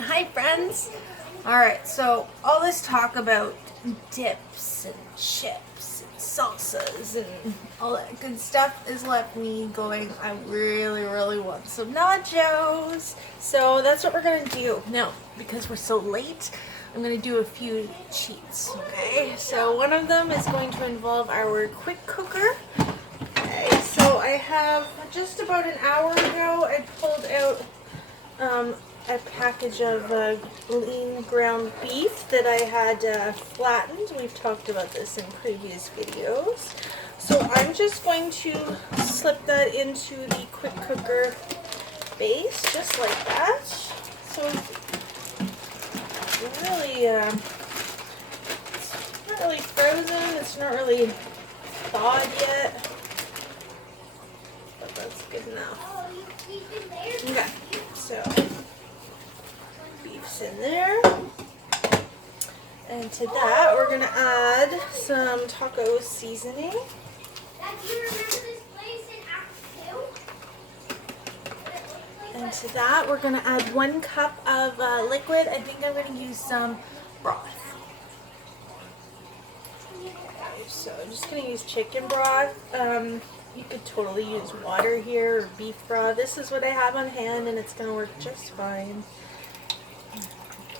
Hi friends! Alright, so all this talk about dips and chips and salsas and all that good stuff has left me going, I really want some nachos. So that's what we're gonna do. Now, because we're so late, I'm gonna do a few cheats, okay? So one of them is going to involve our quick cooker. Okay, so I have just about an hour ago, I pulled out a package of lean ground beef that I had flattened. We've talked about this in previous videos. So I'm just going to slip that into the quick cooker base, just like that. So it's really, it's not really frozen. It's not really thawed yet, but that's good enough. Okay, so beef's in there, and to that we're gonna add some taco seasoning. And to that we're gonna add 1 cup of liquid. I think I'm gonna use some broth. Okay, so I'm just gonna use chicken broth. You could totally use water here or beef broth. This is what I have on hand and it's gonna work just fine.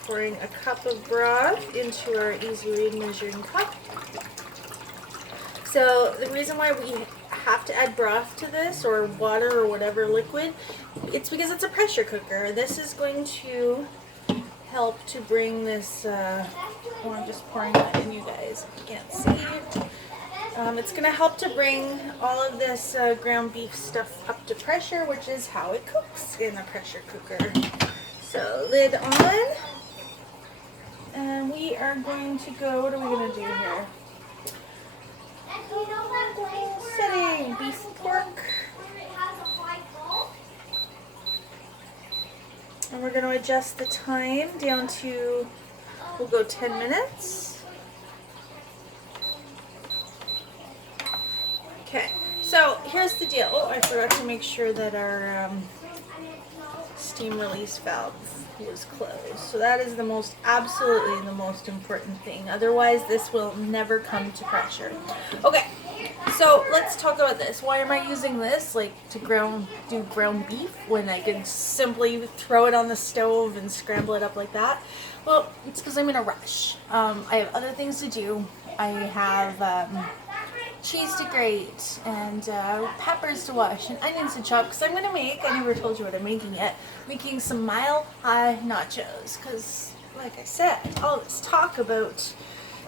Pouring a cup of broth into our easily measuring cup. So the reason why we have to add broth to this, or water or whatever liquid, it's because it's a pressure cooker. This is going to help to bring this, well, I'm just pouring that in, you guys, if you can't see. It's going to help to bring all of this ground beef stuff up to pressure, which is how it cooks in a pressure cooker. So lid on. And we are going to go, what are we going to do here? Setting beef pork. And we're going to adjust the time down to, we'll go 10 minutes. Okay, so here's the deal. Oh, I forgot to make sure that our steam release valve was closed. So that is absolutely the most important thing. Otherwise, this will never come to pressure. Okay, so let's talk about this. Why am I using this, like, to do ground beef when I can simply throw it on the stove and scramble it up like that? Well, it's because I'm in a rush. I have other things to do. I have cheese to grate and peppers to wash and onions to chop, because I'm going to make, I never told you what I'm making yet, making some Mile High nachos, because like I said, all this talk about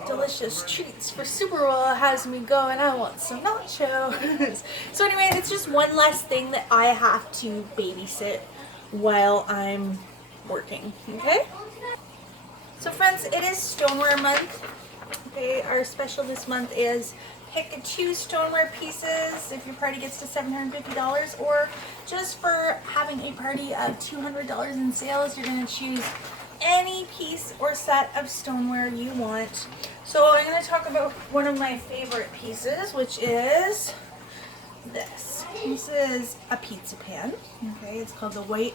delicious treats for Super Bowl has me going, I want some nachos. So anyway, it's just one less thing that I have to babysit while I'm working, okay? So friends, it is Stoneware month. Okay, our special this month is pick 2 stoneware pieces if your party gets to $750, or just for having a party of $200 in sales, you're going to choose any piece or set of stoneware you want. So I'm going to talk about one of my favorite pieces, which is this. This is a pizza pan. Okay, it's called the white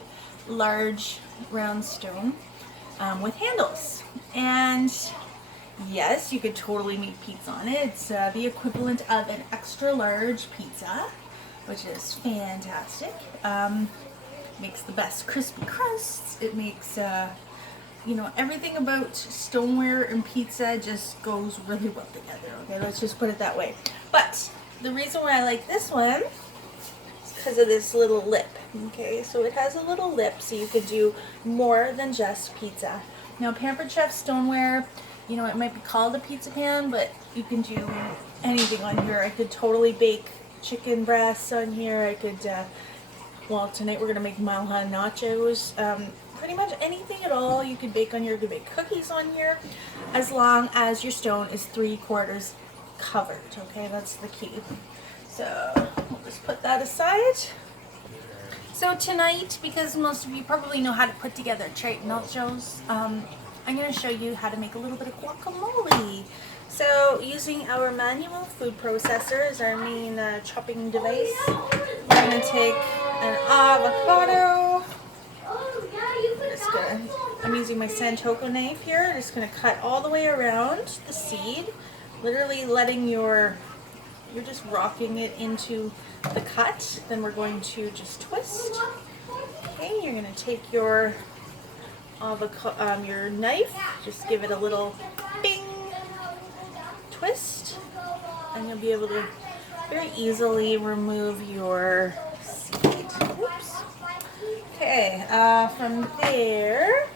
large round stone with handles. And yes, you could totally make pizza on it. It's the equivalent of an extra large pizza, which is fantastic. Makes the best crispy crusts. It makes, you know, everything about stoneware and pizza just goes really well together. Okay, let's just put it that way. But the reason why I like this one is because of this little lip. Okay, so it has a little lip, so you could do more than just pizza. Now, Pampered Chef stoneware, you know, it might be called a pizza pan, but you can do anything on here. I could totally bake chicken breasts on here. I could, well, tonight we're going to make Mile High nachos. Pretty much anything at all you could bake on here. You could bake cookies on here, as long as your stone is 3/4 covered. Okay, that's the key. So we'll just put that aside. So tonight, because most of you probably know how to put together nachos, I'm going to show you how to make a little bit of guacamole. So using our manual food processor as our main chopping device, we're going to take an avocado. I'm just going to I'm using my Santoku knife here. I'm just going to cut all the way around the seed, literally letting you're just rocking it into the cut. Then we're going to just twist. Okay, you're going to take your your knife, just give it a little bing, twist, and you'll be able to very easily remove your seed. Oops. Okay, from there,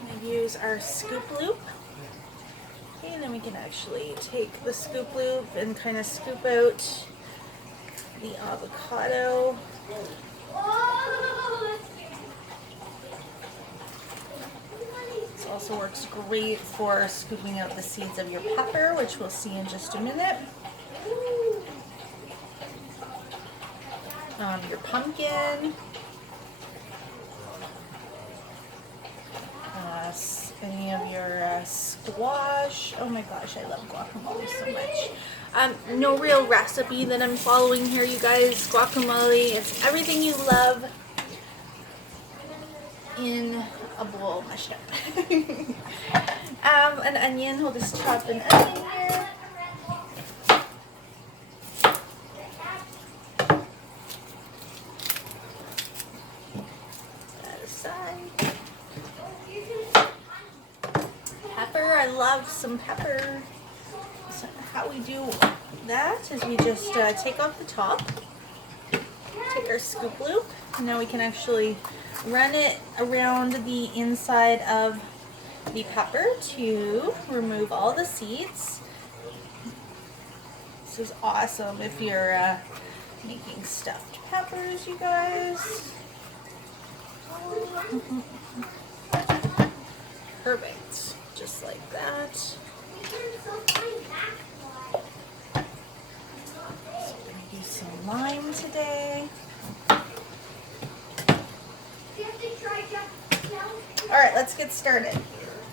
I'm going to use our scoop loop. Okay, and then we can actually take the scoop loop and kind of scoop out the avocado. This also works great for scooping out the seeds of your pepper, which we'll see in just a minute. Your pumpkin, any of your squash. Oh my gosh, I love guacamole so much. No real recipe that I'm following here, you guys. Guacamole, it's everything you love in a bowl mashed up. An onion, we'll just chop an onion here. Pepper, I love some pepper. So how we do that is we just take off the top, take our scoop loop, and now we can actually run it around the inside of the pepper to remove all the seeds. This is awesome if you're making stuffed peppers, you guys. Perfect. Just like that. So we're going to use some lime today. Alright, let's get started.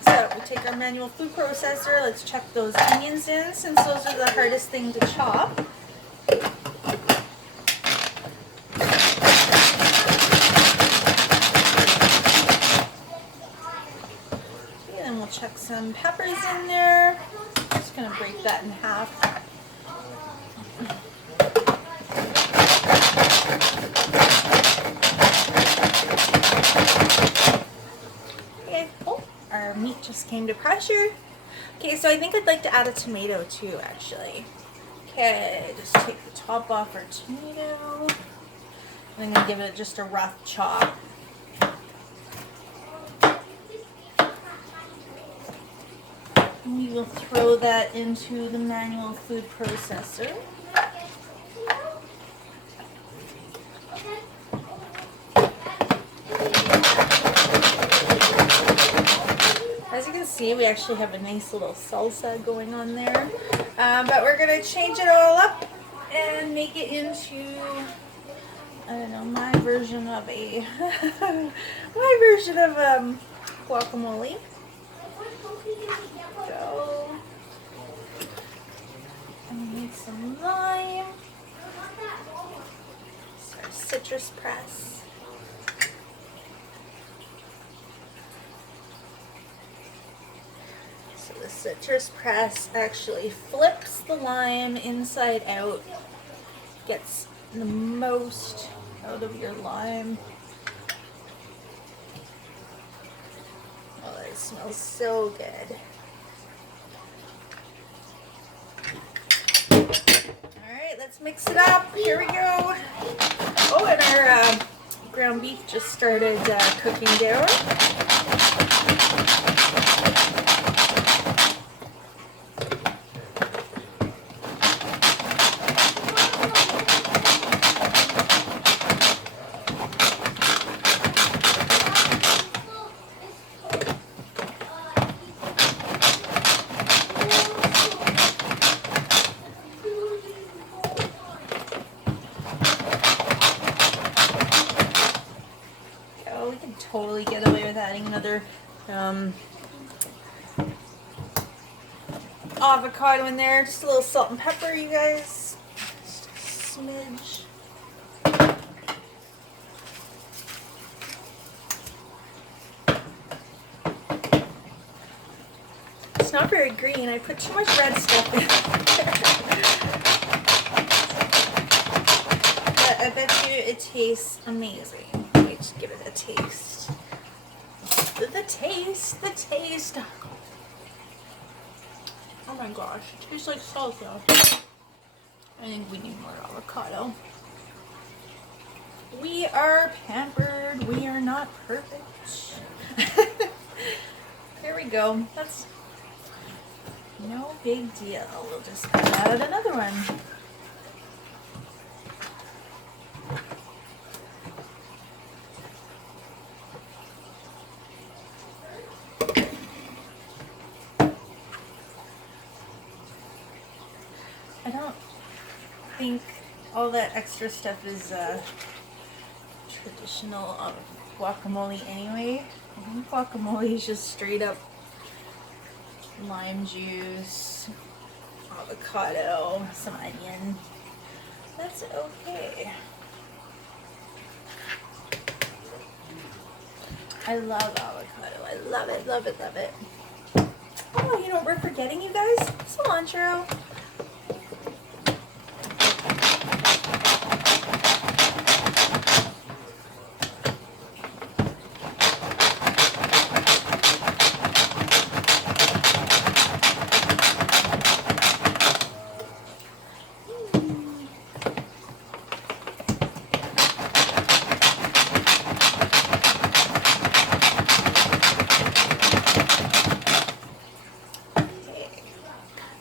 So we take our manual food processor, let's chuck those onions in since those are the hardest thing to chop. Chuck some peppers in there. Just gonna break that in half. Okay, oh, our meat just came to pressure. Okay, so I think I'd like to add a tomato too, actually. Okay, just take the top off our tomato. I'm gonna give it just a rough chop. We will throw that into the manual food processor. As you can see, we actually have a nice little salsa going on there. But we're going to change it all up and make it into, I don't know, my version of guacamole. Go. And we need some lime. It's our citrus press. So the citrus press actually flips the lime inside out, gets the most out of your lime. Oh, that smells so good. Alright, let's mix it up. Here we go. Oh, and our ground beef just started cooking down. Totally get away with adding another avocado in there. Just a little salt and pepper, you guys. Just a smidge. it's not very green. I put too much red stuff in. But I bet you it tastes amazing. Let me just give it a taste. The taste. Oh my gosh, it tastes like salsa. I think we need more avocado. We are pampered. We are not perfect. Here we go. That's no big deal. We'll just add another one. I don't think all that extra stuff is traditional of guacamole anyway. I think guacamole is just straight up lime juice, avocado, some onion. That's okay. I love avocado. I love it, love it, love it. Oh, you know what we're forgetting, you guys? Cilantro.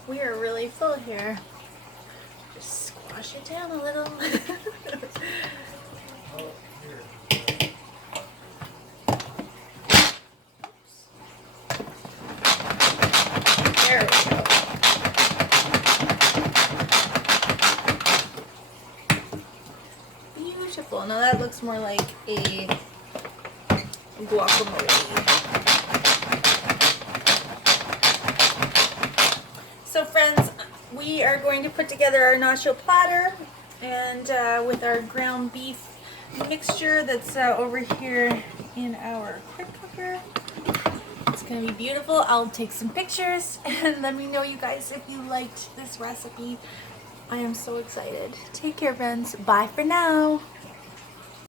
We are really full here. Just squash it down a little. There we go. Beautiful. Now that looks more like a guacamole. So friends, we are going to put together our nacho platter, and with our ground beef mixture that's over here in our quick cooker. It's going to be beautiful. I'll take some pictures and let me know, you guys, if you liked this recipe. I am so excited. Take care, friends. Bye for now.